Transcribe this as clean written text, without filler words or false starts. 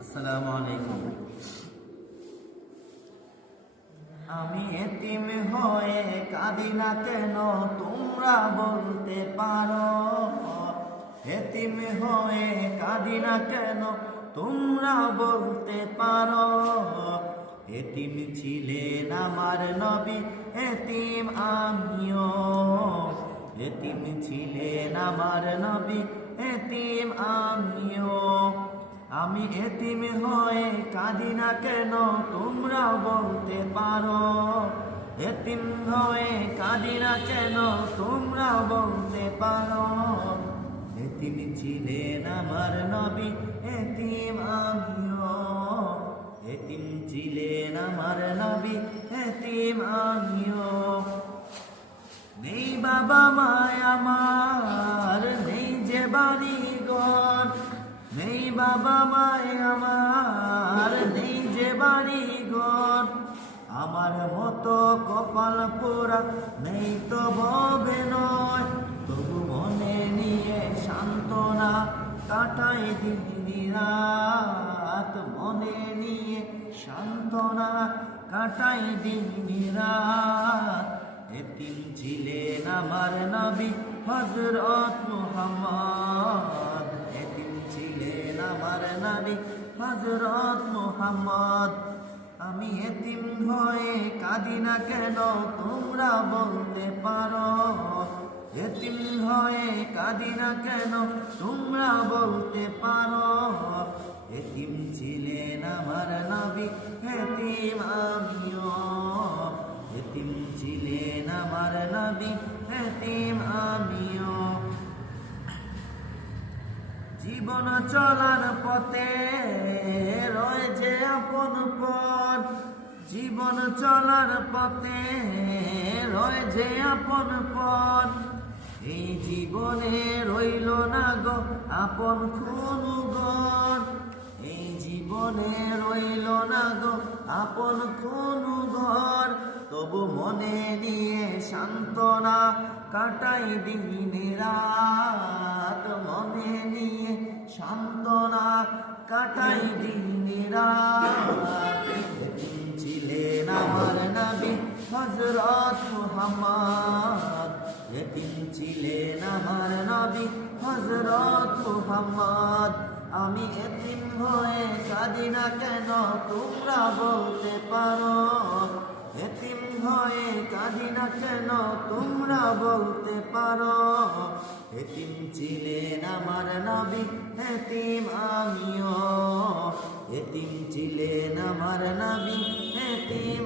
আসসালামু আলাইকুম। আমি এতিম হয়ে কাঁদি না কেন তোমরা বলতে পারো? এতিম হয়ে কাঁদি না কেন তোমরা বলতে পারো? এতিম ছিলেন আমার নবী, এতিম আমিও। এতিম ছিলেন আমার নবী, এতিম আমিও। আমি এতিম হয়ে কাঁদি না কেন তোমরা বলতে পারো? এতিম হয়ে কাঁদি না কেন তোমরা বলতে পারো? এতিম ছিলেন আমার নবী, এতিম আমিও। এতিম ছিলেন আমার নবী, এতিম আমিও। নেই বাবা মায় আমার, নেই যে বাড়ি ঘর। নেই বাবা মায় আমার, নেই যে বাড়ি ঘর। আমার মতো কপাল পোড়া নেই তো ভবে নয়, তবু মনে নিয়ে সান্ত্বনা কাটাই দিন রাত। মনে নিয়ে সান্ত্বনা কাটাই দিন রাত। এতিম ছিলেন আমার নবী হযরত মুহাম্মদ। এতিম ছিলেন আমার নবী হযরত মুহাম্মদ। আমি এতিম হয়ে কাঁদি না কেন তোমরা বলতে পারো? এতিম হয়ে কাঁদি না কেন তোমরা বলতে পারো? এতিম ছিলেন আমার নবী, এতিম আমিও। এতিম ছিলেন আমার নবী, এতিম আমিও। জীবন চলার পথে রয়েছে আপন পথ। জীবন চলার পথে রয়েছে আপন পথ। এই জীবনে রইল না গো আপন কোনো ঘর। এই জীবনে রইল না গো আপন কোনো ঘর। তবু মনে নিয়ে সান্ত্বনা কাটাই দিন রাত। মনে নিয়ে সান্ত্বনা কাটাই দিন রাত। এতিম ছিলেন আমার নবী হযরত মুহাম্মদ। এতিম ছিলেন আমার নবী হযরত মুহাম্মদ। আমি এতিম হয়ে কাঁদি না কেন তোমরা বলতে পারো? এতিম হয়ে কাঁদি না কেন তোমরা বলতে পারো? এতিম ছিলেন আমার নবী, এতিম আমিও। এতিম ছিলেন আমার নবী, এতিম